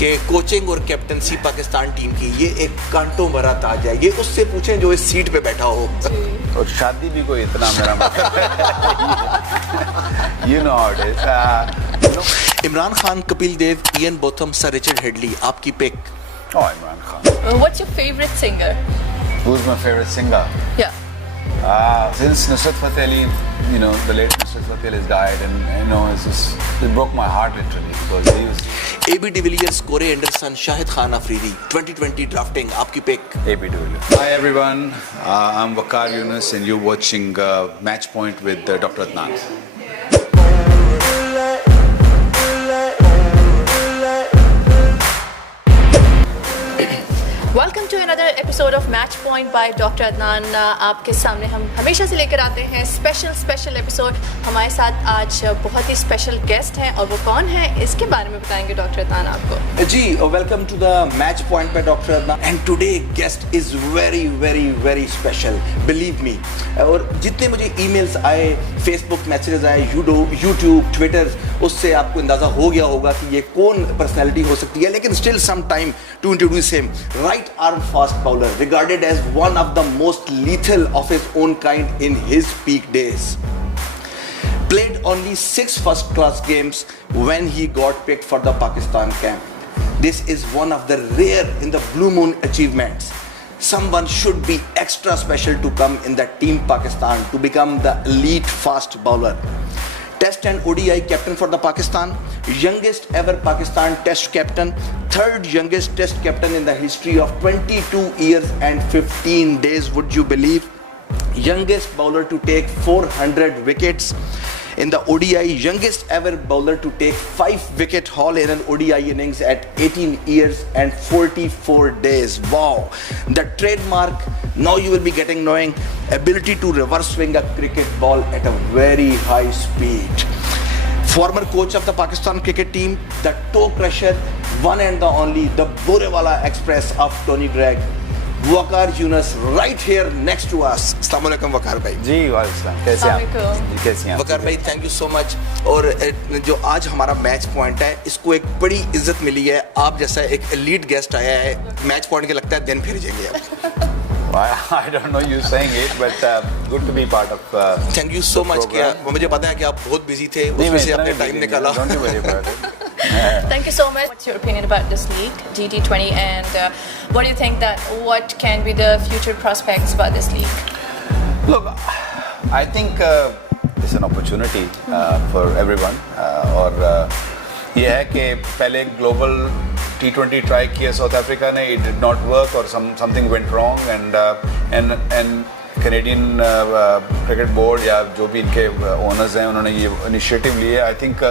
कि कोचिंग और captaincy Pakistan team की ये एक कांटों भरा ताज है, ये उससे पूछें जो इस सीट पे बैठा हो। और शादी भी कोई इतना मेरा मतलब you know how it is. Imran Khan, Kapil Dev, Ian Botham, sir Richard Hadlee, आपकी pick? Oh, Imran Khan. What's your favorite singer? Who's my favorite singer? Yeah. Since Nusrat Fateh Ali, the late Nusrat Fateh Ali has died, and it broke my heart literally because he was. AB de Villiers, Corey Anderson, Shahid Khan Afridi, 2020 drafting, आपकी pick? AB de Villiers. Hi everyone, I'm Waqar Yunus and you're watching Match Point with Dr. Adnan. Welcome to another episode of match point by doctor Adnan. आपके सामने हम हमेशा से लेकर आते हैं special episode. हमारे साथ आज बहुत ही स्पेशल गेस्ट हैं और वो कौन है इसके बारे में बताएंगे डॉक्टर अदनान आपको। जी, welcome to the match point by doctor Adnan and today guest is very very very special, believe me. और जितने मुझे ईमेल्स आए, फेसबुक मैसेजेस आए, यूट्यूब, ट्विटर, उससे आपको अंदाजा हो गया होगा कि ये कौन पर्सनैलिटी हो सकती है, लेकिन still some time to introduce him. Right arm fast bowler, regarded as one of the most lethal of his own kind in his peak days. Played only 6 first-class games when he got picked for the Pakistan camp. This is one of the rare in the blue moon achievements. Someone should be extra special to come in the team Pakistan to become the elite fast bowler. Test and ODI captain for the Pakistan, youngest ever Pakistan Test captain, third youngest Test captain in the history of 22 years and 15 days. Would you believe? Youngest bowler to take 400 wickets in the ODI, youngest ever bowler to take 5-wicket haul in an ODI innings at 18 years and 44 days. Wow! The trademark, now you will be getting knowing, ability to reverse swing a cricket ball at a very high speed. Former coach of the Pakistan cricket team, the toe crusher, one and the only, the Borewala Express of Tony Greig. Waqar Yunus right here next to us. Assalamu alaikum Waqar भाई। जी वालेकुम, कैसे हैं आप? जी कैसे हैं? वकार भाई, thank you so much. और जो आज हमारा मैच पॉइंट है, इसको एक बड़ी इज्जत मिली है। आप जैसा एक एलीट गेस्ट आया है मैच पॉइंट के, लगता है दिन फिर जाएंगे आप। I don't know you saying it, but good to be part of. Thank you so much किया। मुझे पता है कि आप बहुत बिजी थे, उसमें से आपने टाइम निकाला। Don't you worry about it. Thank you so much. What's your opinion about this league, GT20, and what do you think that what can be the future prospects about this league? Look, I think it's an opportunity for everyone. और ये है कि पहले global T20 try किया south Africa ने, it did not work और something went wrong and Canadian cricket board या जो भी इनके ओनर्स हैं उन्होंने ये इनिशिएटिव लिए। आई थिंक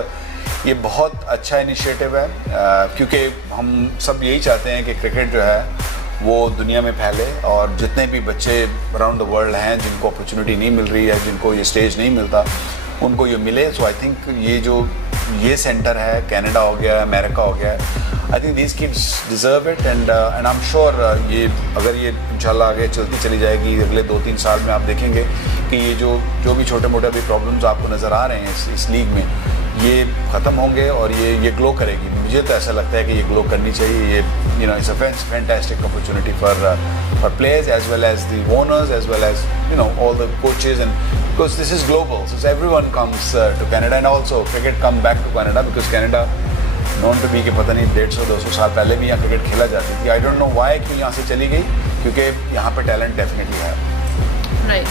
ये बहुत अच्छा इनिशिएटिव है क्योंकि हम सब यही चाहते हैं कि क्रिकेट जो है वो दुनिया में फैले और जितने भी बच्चे अराउंड द वर्ल्ड हैं जिनको अपॉर्चुनिटी नहीं मिल रही है, जिनको ये स्टेज नहीं मिलता, उनको ये मिले। सो आई थिंक ये सेंटर है, कनाडा हो गया, अमेरिका हो गया, I think these kids deserve it and I am sure ये अगर ये इंशाल्लाह आगे चलती चली जाएगी, अगले 2-3 साल में आप देखेंगे कि ये जो भी छोटे मोटे अभी प्रॉब्लम्स आपको नज़र आ रहे हैं इस लीग में, ये ख़त्म होंगे और ये ग्लो करेगी। मुझे तो ऐसा लगता है कि ये ग्लो करनी चाहिए। ये it's a fantastic opportunity for players as well as the owners as well as all the coaches and because this is global, so everyone comes to Canada and also cricket come back to Canada because Canada known to be कि पता नहीं 150-200 साल पहले भी यहाँ cricket खेला जाती थी। आई डोंट नो वाई क्यों यहाँ से चली गई, क्योंकि यहाँ पे टैलेंट डेफिनेटली है। राइट,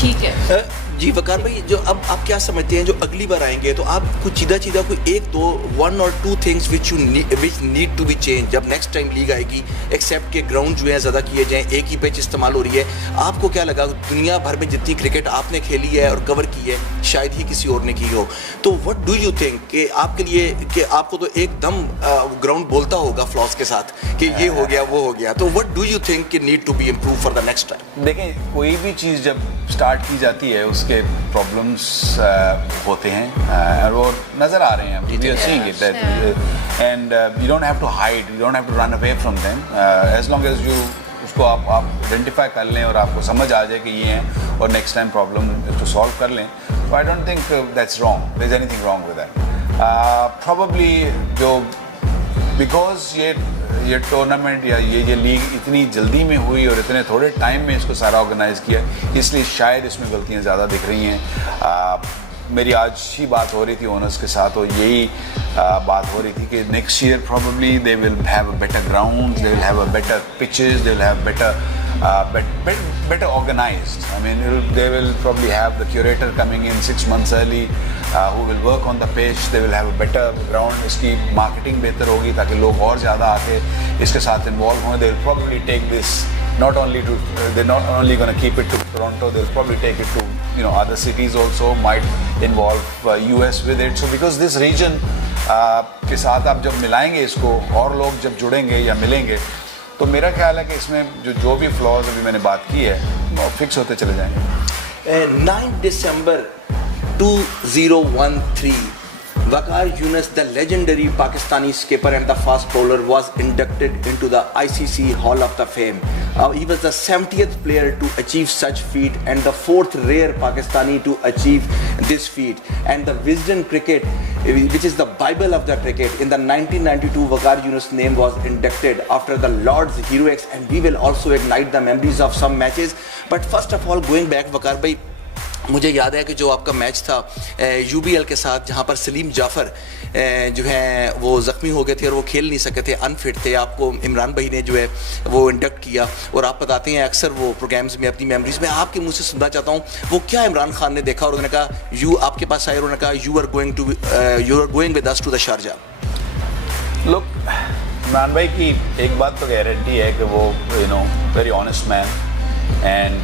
ठीक है जी वकार भाई, जो अब आप क्या समझते हैं जो अगली बार आएंगे तो आप कुछ सीधा कोई 1 or 2 things which need to be change जब नेक्स्ट टाइम लीग आएगी, एक्सेप्ट के ग्राउंड जो है ज़्यादा किए जाएँ, एक ही पिच इस्तेमाल हो रही है। आपको क्या लगा, दुनिया भर में जितनी क्रिकेट आपने खेली है और कवर की है शायद ही किसी और ने की हो, तो व्हाट डू यू थिंक कि आपके लिए कि आपको तो एकदम ग्राउंड बोलता होगा फ्लॉस के साथ कि ये हो गया वो हो गया, तो व्हाट डू यू थिंक कि need to be improve for the next time? देखें, कोई भी चीज़ जब स्टार्ट की जाती है उसके प्रॉब्लम्स होते हैं और वो नज़र आ रहे हैं, we are seeing it and you don't have to hide, you don't have to run away from them, as long as you उसको आप आइडेंटिफाई कर लें और आपको समझ आ जाए कि ये हैं और नेक्स्ट टाइम प्रॉब्लम इसको सॉल्व कर लें, तो I don't think that's wrong, there is anything wrong with that. Probably जो बिकॉज ये टूर्नामेंट या ये लीग इतनी जल्दी में हुई और इतने थोड़े टाइम में इसको सारा ऑर्गेनाइज किया, इसलिए शायद इसमें गलतियाँ ज़्यादा दिख रही हैं। मेरी आज ही बात हो रही थी ओनर्स के साथ, और यही बात हो रही थी कि next year probably they will have a better grounds, they will have a better pitches, they will have better organized. I mean, they will probably have the curator coming in 6 months early, who will work on the pitch. They will have a better ground. इसकी marketing बेहतर होगी ताकि लोग और ज़्यादा आके इसके साथ involve हों. They will probably take this not only to they're not only going to keep it to Toronto, they'll probably take it to other cities also, might involve US with it. So because this region के साथ आप जब मिलाएंगे इसको और लोग जब जुड़ेंगे या मिलेंगे, तो मेरा ख्याल है कि इसमें जो भी फ्लॉज अभी मैंने बात की है वो फिक्स होते चले जाएंगे। 9 December 2013, Waqar Younis, the legendary Pakistani skipper and the fast bowler, was inducted into the ICC Hall of the Fame. He was the 70th player to achieve such feat and the 4th rare Pakistani to achieve this feat. And the Wisden cricket, which is the Bible of the cricket, in the 1992 Waqar Younis name was inducted after the Lord's heroics, and we will also ignite the memories of some matches. But first of all, going back, Waqar bhai, मुझे याद है कि जो आपका match था UBL के साथ, जहां पर सलीम जाफ़र जो है वो ज़ख्मी हो गए थे और वो खेल नहीं सके थे, अनफिट थे, आपको इमरान भाई ने जो है वो इंडक्ट किया, और आप बताते हैं अक्सर वो प्रोग्राम्स में अपनी मेमोरीज में, आपके मुंह से सुनना चाहता हूँ वो क्या इमरान खान ने देखा और उन्होंने कहा यू आपके पास आए, उन्होंने कहा you are going with us to the Sharjah. Look, Imran भाई की एक बात तो गारंटी है कि वो very honest man, and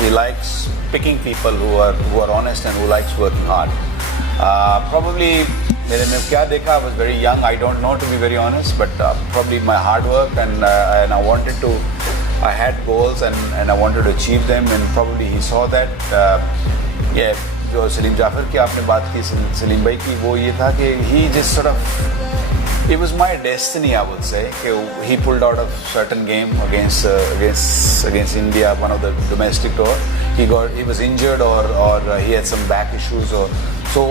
he likes picking people who are honest and who likes working hard. Probably मेरे में क्या देखा, I was very young, I don't know, to be very honest, but probably my hard work and I had goals and I wanted to achieve them, and probably he saw that. जो सलीम जाफ़र की आपने बात की, सलीम भाई की, वो ये था कि he just sort of, it was my destiny, I would say. He pulled out of certain game against India, one of the domestic tour. He was injured or he had some back issues, or so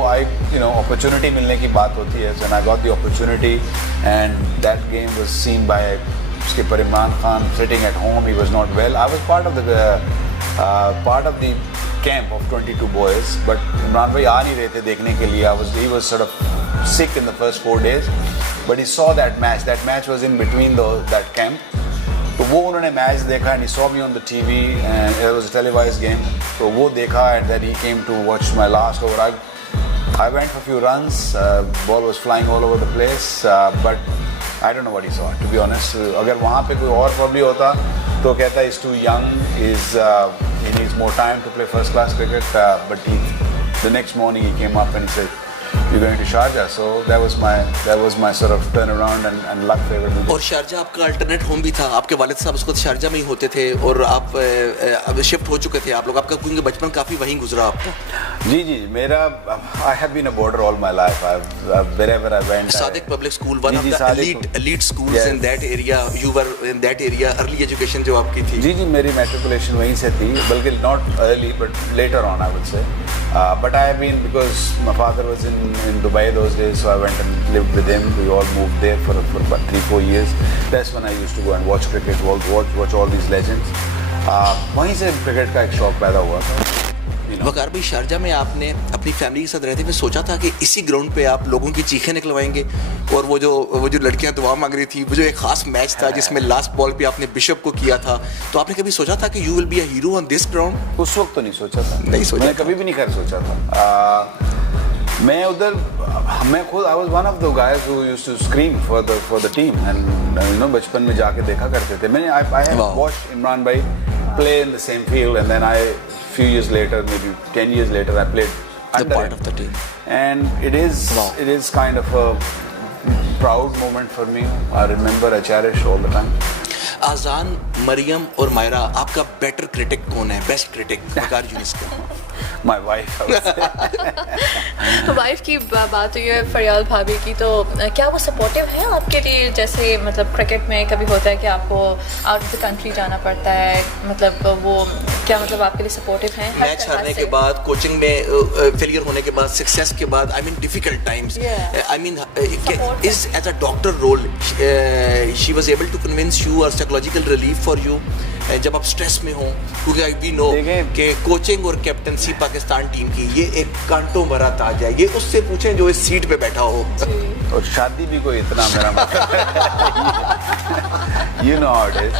opportunity मिलने की बात होती है, and I got the opportunity, and that game was seen by skipper Imran Khan sitting at home. He was not well. I was part of the camp of 22 boys, but Imran bhai aa nahi rahe the dekhne ke liye. He was sort of sick in the first 4 days, but he saw that match. That match was in between that camp. तो वो उन्होंने match देखा, and he saw me on the TV, and it was a televised game. तो वो देखा, and then he came to watch my last over. I went for a few runs. Ball was flying all over the place, but I don't know what he saw, to be honest. अगर वहाँ पे कोई और probably होता तो कहता he's too young, he needs more time to play first class cricket. But the next morning he came up and he said, "You're going to Sharjah." So that was my sort of turnaround, and luck favored me. और Sharjah आपका alternate home भी था, आपके वालिद साहब उसको Sharjah में ही होते थे, और आप अब शिफ्ट हो चुके थे आप लोग, आपका क्योंकि बचपन काफ़ी वहीं गुजरा आपका। जी मेरा I have been a boarder all my life. Wherever I went. Sadiq Public School, one of the elite schools in that area. You were in that area. Early education जो आपकी थी। जी मेरी matriculation वहीं से थी, बल्कि not early but later on, I would say. But I have been, because my father was in Dubai those days, so I went and lived with him. We all moved there for about 3-4 years. That's when I used to go and watch cricket, watch all these legends. वहीं से cricket का एक शौक पैदा हुआ था। वकार भाई, Sharjah में आपने अपनी फैमिली के साथ रहते हुए सोचा था कि इसी ग्राउंड पे आप लोगों की चीखें निकलवाएंगे, और वो जो लड़कियां दुआ मांग रही थी, वो जो एक खास मैच था जिसमें लास्ट बॉल पे आपने बिशप को किया था, तो आपने कभी सोचा था कि you will be a hero on this ground? उस वक्त तो नहीं सोचा था, मैंने कभी भी नहीं कर सोचा था। मैं उधर, मैं खुद I was one of the guys who used to scream for the team, and बचपन में जाके देखा करते थे। मैंने I had watched Imran bhai play in the same field, and then few years later, maybe 10 years later, I played under part of the team, and it is kind of a proud moment for me. I remember, I cherish all the time. आजान, Maryam और मायरा, आपका better critic कौन है, best critic Waqar Younis का? My wife, I would say. Wife की बात हुई है फरियाल भाभी की, तो क्या वो सपोर्टिव है आपके लिए? जैसे मतलब क्रिकेट में कभी होता है कि आपको आउट ऑफ द कंट्री जाना पड़ता है, मतलब वो क्या मतलब आपके लिए सपोर्टिव हैं हर मैच तरह हारने से? के बाद, कोचिंग में फेलियर होने के बाद, सक्सेस के बाद, I mean difficult times, Yeah. I mean Support is as a doctor role she was able to convince you और साइकोलॉजिकल रिलीफ फॉर यू जब आप स्ट्रेस में हो, क्योंकि वी नो देखें- कि कोचिंग और कैप्टनसी पाकिस्तान टीम की ये एक कांटों भरा ताज है। ये उससे पूछें जो इस सीट पे बैठा हो। और शादी भी कोई इतना मेरा you know how it is.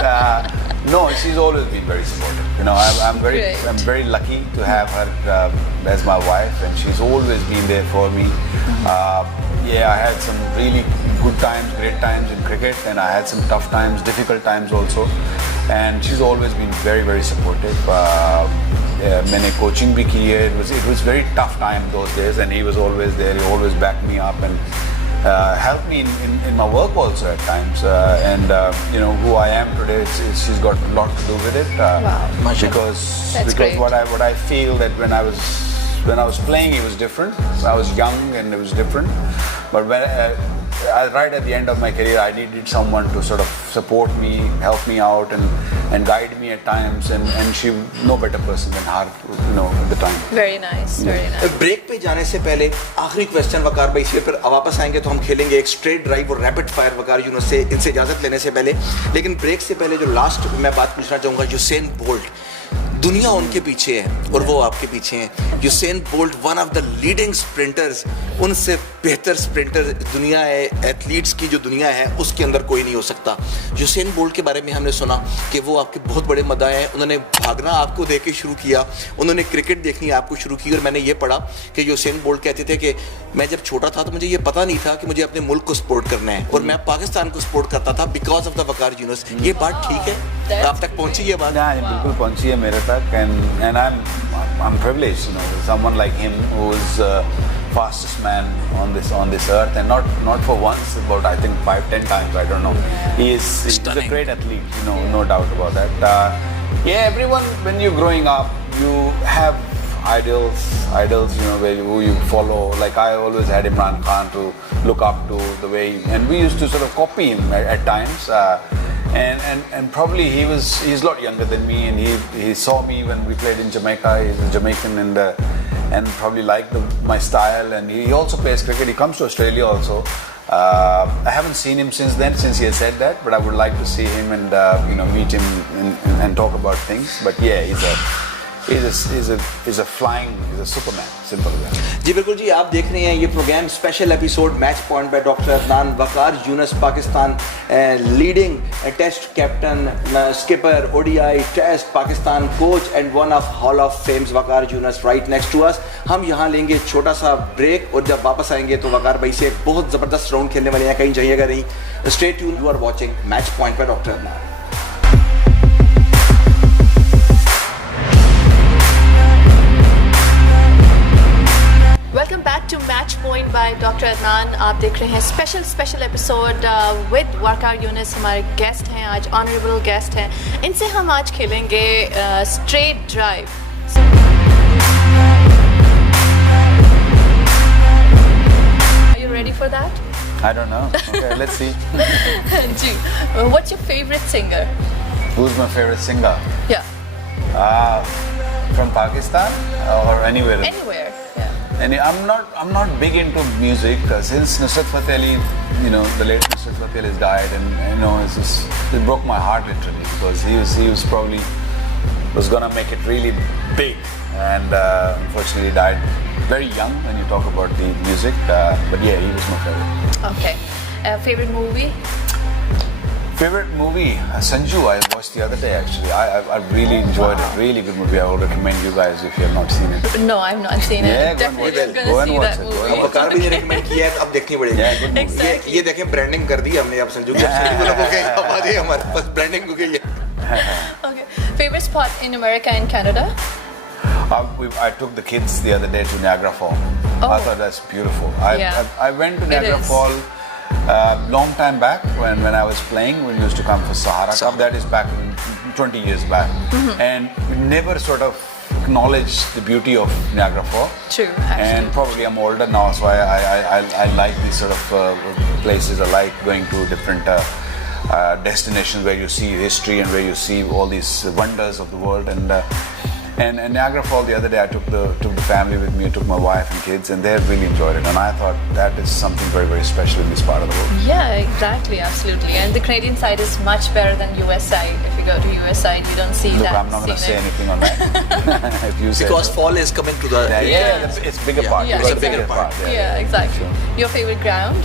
No, she's always been very supportive. You know, Great. I'm very lucky to have her as my wife, and she's always been there for me. Yeah, I had some really good times, great times in cricket, and I had some tough times, difficult times also. And she's always been very, very supportive. मैंने coaching भी की है. It was very tough time those days, and he was always there. He always backed me up and helped me in my work also at times. And you know who I am today. She's got a lot to do with it. Wow. Because That's great. what I feel that when I was playing, it was different. I was young and it was different. But when right at the end of my career, I needed someone to sort of support me, help me out, and guide me at times. And she, no better person than her, you know, at the time. Very nice, very nice. Break पे जाने से पहले आखिरी question वकार भाई से, फिर वापस आएंगे तो हम खेलेंगे एक स्ट्रेट ड्राइव और रैपिड फायर वकार यूनुस से, इनसे इजाजत लेने से पहले। लेकिन ब्रेक से पहले जो लास्ट मैं बात पूछना चाहूँगा, यूसेन बोल्ट, दुनिया उनके पीछे है और वो आपके पीछे हैं। Usain bolt one of the leading sprinters, उनसे बेहतर स्प्रिंटर दुनिया है, एथलीट्स की जो दुनिया है उसके अंदर कोई नहीं हो सकता। यूसेन बोल्ट के बारे में हमने सुना कि वो आपके बहुत बड़े मदाह हैं, उन्होंने भागना आपको देख के शुरू किया, उन्होंने क्रिकेट देखनी आपको शुरू की। और मैंने ये पढ़ा कि यूसेन बोल्ट कहते थे कि मैं जब छोटा था तो मुझे ये पता नहीं था कि मुझे अपने मुल्क को सपोर्ट करना है और मैं पाकिस्तान को सपोर्ट करता था बिकॉज ऑफ द वकार यूनुस। ये बात ठीक है? आप तक पहुंची ये बात? Yeah, बिल्कुल पहुंची है मेरे तक, and I'm privileged, you know, with someone like him who is fastest man on this earth, and not for once, but I think 5-10 times, I don't know. He's a Stunning. great athlete, you know, no doubt about that. Yeah, everyone, when you're growing up, you have idols, you know, who you follow. Like I always had Imran Khan to look up to, the way, and we used to sort of copy him at times. And probably he's a lot younger than me, and he saw me when we played in Jamaica. He's a Jamaican, and probably liked my style. And he also plays cricket. He comes to Australia also. I haven't seen him since then, since he has said that. But I would like to see him and you know, meet him and talk about things. But yeah, he's a superman. Simple as that. जी बिल्कुल जी, आप देख रहे हैं ये program special episode match point by doctor Adnan. Waqar Younis, Pakistan leading test captain, skipper, ODI test Pakistan coach and one of hall of fames Waqar Younis right next to us. हम यहाँ लेंगे छोटा सा ब्रेक और जब वापस आएंगे तो वकार भाई से एक बहुत ज़बरदस्त राउंड खेलने वाले हैं, कहीं जाइएगा नहीं। Stay tune, you are watching match point by doctor Adnan. Welcome back to match point by doctor Adnan. आप देख रहे हैं special episode with Waqar Younis. हमारे गेस्ट हैं आज, ऑनरेबल गेस्ट हैं। इनसे हम आज खेलेंगे straight drive. Are you ready for that? I don't know. Okay, let's see. जी। What's your favorite singer? Who's my favorite singer? Yeah, From Pakistan or anywhere? anywhere. Yeah. And I'm not big into music since Nusrat Fateh Ali, you know, the late Nusrat Fateh Ali has died, and you know, it broke my heart literally, because he was probably was gonna make it really big, and unfortunately died very young when you talk about the music. But yeah, he was my favorite. Okay. Favorite movie? Favorite movie, Sanju. I watched the other day actually. I really enjoyed it. Really good movie. I would recommend you guys if you have not seen it. No, I've not seen it. Yeah, go and Definitely watch it. I'm Go gonna and see watch that it. Go and movie. अब वकार भी ने recommend किया है तो अब देखनी पड़ेगी। Yeah, good movie. Exactly. ये देखें, ब्रांडिंग कर दी हमने अब संजू की। अब संजू को लोगों के हमारे हमारे पास ब्रांडिंग हो गई है। Okay. Favorite spot in America and Canada? I took the kids the other day to Niagara Falls. Oh. I thought that's beautiful. Yeah. I went to It Niagara is. Falls long time back when I was playing. We used to come for Sahara Cup. That is back 20 years back. And we never sort of acknowledged the beauty of Niagara Falls. True, actually. And probably I'm older now, so I like these sort of places. I like going to different destinations where you see history and where you see all these wonders of the world. And And Niagara Falls the other day, I took the family with me, I took my wife and kids, and they really enjoyed it. And I thought that is something very, very special in this part of the world. Yeah, exactly, absolutely. And the Canadian side is much better than US side. If you go to US side, you don't see Look, that. I'm not going to say anything on that. If you say Because so. fall is coming to the It's bigger part. Yeah, It's a exactly. bigger part. Yeah, exactly. Your favorite ground?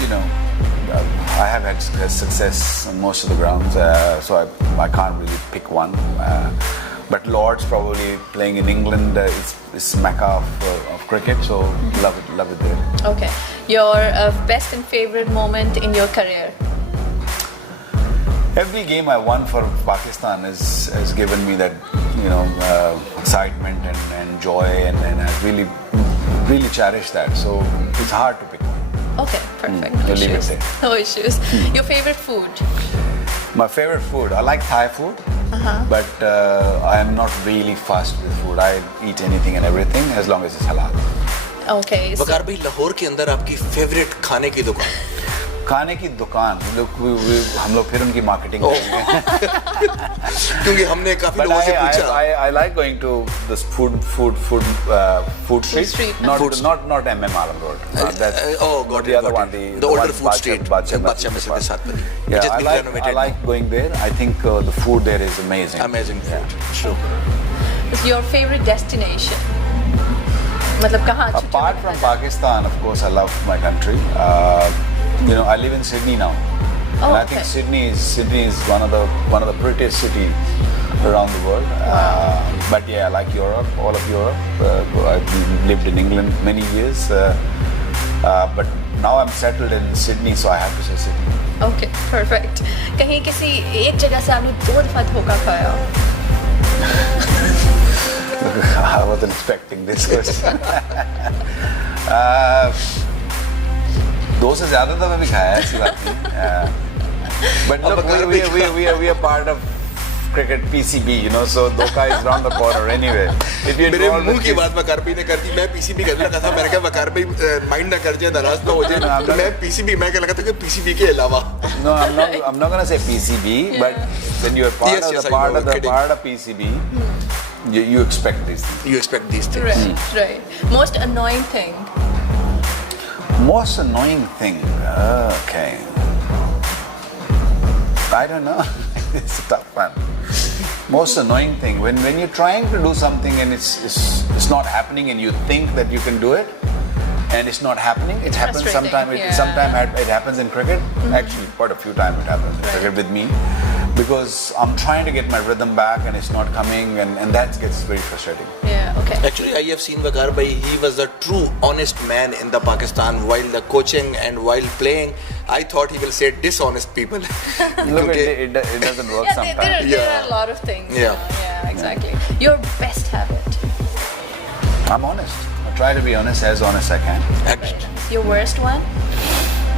You know, I have had success on most of the grounds, so I can't really pick one. But Lord's probably playing in England is mecca of cricket, so love it there. Okay. Your best and favorite moment in your career? Every game I won for Pakistan has given me that, you know, excitement and joy, and I really cherish that. So it's hard to pick one. Okay, perfect. We'll leave it there. No issues. Your favorite food? My favorite food, I like Thai food, but I am not really fussed with food. I eat anything and everything as long as it's halal. Okay. So, वकार भाई लाहौर के अंदर आपकी favourite खाने की दुकान? खाने की दुकान, हम लोग फिर उनकी मार्केटिंग करेंगे. क्योंकि हमने काफी But लोगों से पूछा. I like going to this food street. Not MM Alam Road. got the it, other got one. it. The older food street. Badshah Masjid के साथ बनी. Yeah, Which has I been like renovated going there. I think the food there is amazing. Amazing food. True. your favorite destination? मतलब कहाँ? Apart from Pakistan, of course, I love my country. You know, I live in Sydney now, and I think Sydney is one of the prettiest cities around the world. But yeah, I like Europe, all of Europe. I've lived in England many years, but now I'm settled in Sydney, so I have to say Sydney. Okay, perfect. कहीं किसी एक जगह से आपने 2 दफा धोखा खाया? I wasn't expecting this question. 2 से ज़्यादा दफा भी खाया है, ऐसी बात नहीं. But look, we are part of cricket PCB, you know, so धोखा is round the corner anyway. If you मेरे मुंह की बात वकार भाई ने कर दी. मैं PCB करने लगा था. मैंने कहा वकार भाई माइंड ना कर जाए, नाराज ना हो जाए. तो मैं PCB मैं क्या लगा था कि PCB के अलावा. No, I'm not gonna say PCB, but when you're part of PCB, you expect these things. You expect these things. Right. Most annoying thing? Most annoying thing? Okay. I don't know. It's a tough one. Most annoying thing when you're trying to do something and it's not happening and you think that you can do it and it's not happening. It happens sometime. Sometimes it happens in cricket. Actually, quite a few times it happens in cricket with me, because I'm trying to get my rhythm back and it's not coming, and that gets very frustrating. Yeah. Okay. Actually, I have seen Waqar bhai. He was a true honest man in the Pakistan while the coaching and while playing. I thought he will say dishonest people. Look, it doesn't work Yeah, sometimes. there are a lot of things. Yeah. Yeah, exactly. Your best habit? I'm honest. I try to be honest as I can. Excellent. Your worst one?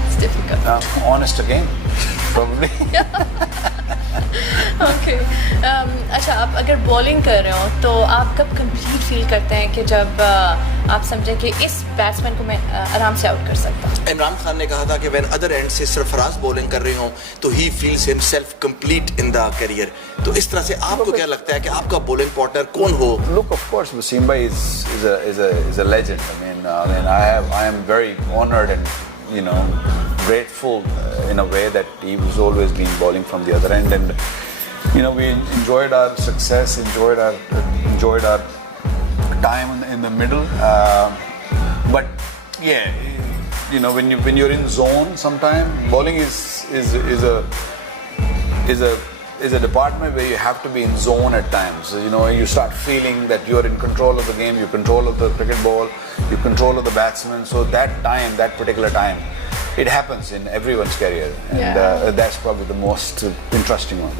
It's difficult. Honest again, probably. Okay. अच्छा, आप अगर bowling कर रहे हो तो आप कब complete feel करते हैं कि जब आप समझें कि इस बैट्समैन को मैं आराम से आउट कर सकता हूँ? इमरान खान ने कहा था कि when other end से सरफराज बॉलिंग कर रहे हो तो he feels himself complete in the career. तो इस तरह से आपको क्या लगता है कि आपका बॉलिंग पार्टनर कौन हो? Look, of course, Wasim bhai is a legend. I am very honored and, you know, grateful in a way that he was always been bowling from the other end, and you know, we enjoyed our success, enjoyed our time in the middle. But yeah, you know, when you're in zone, sometimes bowling is a department where you have to be in zone at times. You know, you start feeling that you're in control of the game, you're control of the cricket ball, you're control of the batsman. So that particular time, it happens in everyone's career, and that's probably the most interesting one.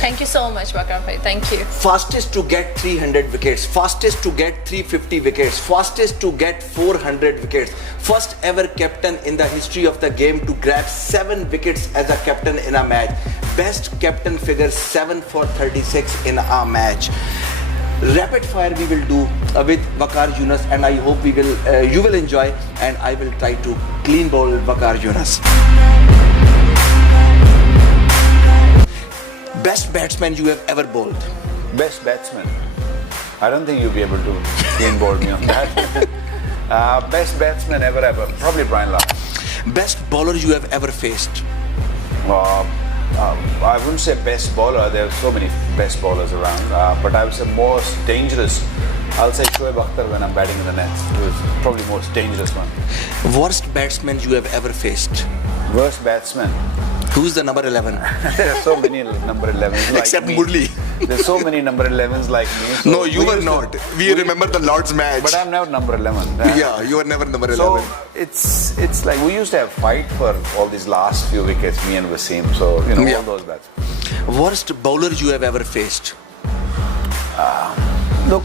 Thank you so much, Waqar bhai. Thank you. Fastest to get 300 wickets, fastest to get 350 wickets, fastest to get 400 wickets, first ever captain in the history of the game to grab 7 wickets as a captain in a match, best captain figure 7 for 36 in a match. Rapid fire we will do with Waqar Younis, and I hope you will enjoy, and I will try to clean bowl Waqar Younis. Best batsman you have ever bowled? Best batsman. I don't think you'll be able to pinball me on that. Best batsman ever. Probably Brian Lara. Best bowler you have ever faced? I wouldn't say best bowler. There are so many best bowlers around. But I would say most dangerous. I'll say Shoaib Akhtar when I'm batting in the nets. It was probably most dangerous one. Worst batsman you have ever faced? Worst batsman. Who's the number 11? There are so many number 11s like Except me. Murli. There's so many number 11s like me. So No, you we were used to- not. We remember the Lord's match. But I'm never number 11. Yeah, you were never number 11. So it's like we used to have fight for all these last few wickets, me and Wasim. So Yeah. all those bats. Worst bowler you have ever faced? Look,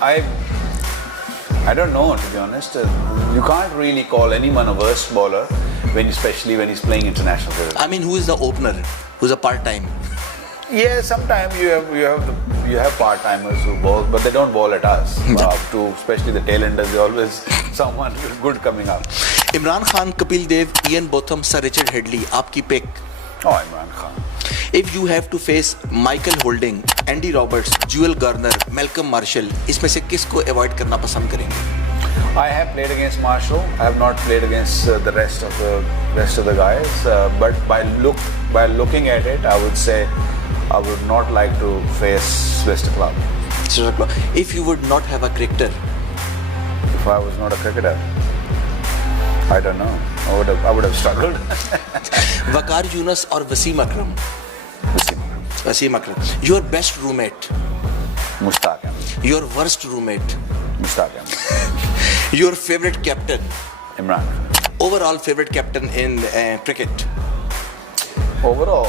I don't know, to be honest. You can't really call anyone a worst bowler, especially when he's playing international cricket. I mean, who is the opener? Who's a part-time? Yeah, sometimes you have part-timers who bowl, but they don't bowl at us. Especially the tail-enders, there's always someone good coming up. Imran Khan, Kapil Dev, Ian Botham, Sir Richard Headley. आपकी pick? Oh, Imran Khan. If you have to face Michael Holding, Andy Roberts, Jewel Garner, Malcolm Marshall, इसमें से किसको avoid करना पसंद करेंगे? I have played against Marshall. I have not played against the rest of the guys. But by looking at it, I would say I would not like to face Sylvester Clark. If you would not have a cricketer, If I was not a cricketer, I don't know. I would have struggled. Waqar Yunus or Wasim Akram? Wasim Akram. Your best roommate? Mushtaq Ahmed. Your worst roommate? Mushtaq Ahmed. Your favorite captain? Imran. Overall favorite captain in cricket? Overall,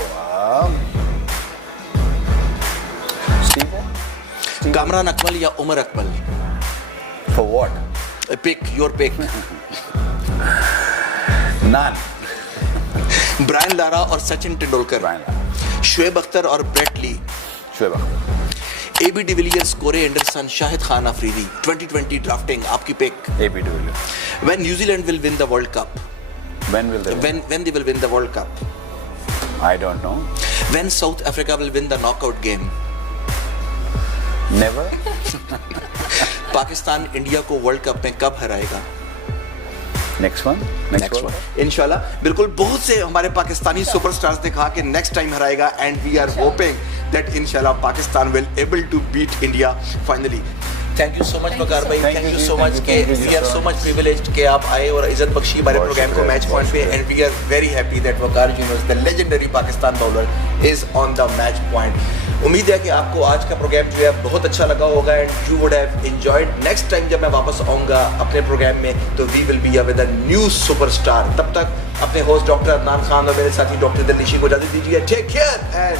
Steve. Kamran Akmal या Umar Akmal? For what? Pick, your pick. None. Brian Lara और Sachin Tendulkar? Brian Lara. Shoaib Akhtar और Brett Lee? Shoaib Akhtar. AB de Villiers, Corey Anderson, Shahid Khan Afridi. 2020 drafting, आपकी pick. AB de Villiers. When New Zealand will win the World Cup? When will they win? When they will win the World Cup? I don't know. When South Africa will win the knockout game? Never. Pakistan India को world cup में कब हराएगा? Next one. Next one इंशाल्लाह. बिल्कुल, बहुत से हमारे Pakistani superstars ने कहा कि नेक्स्ट टाइम हराएगा and we are hoping that इंशाल्लाह Pakistan will able to beat India finally. Thank you so much Waqar भाई, थैंक यू सो मच के we are so much privileged कि आप आए और इज्जत बख्शी हमारे प्रोग्राम को मैच पॉइंट पे and we are very happy that Waqar Younis the legendary Pakistan bowler is on the match point. उम्मीद है कि आपको आज का प्रोग्राम जो है बहुत अच्छा लगा होगा and you would have enjoyed. Next time जब मैं वापस आऊँगा अपने प्रोग्राम में तो we will be with a new superstar. तब तक अपने होस्ट डॉक्टर अदनान खान और मेरे साथी डॉक्टर दलीशी को इजाजत दीजिए. Take care and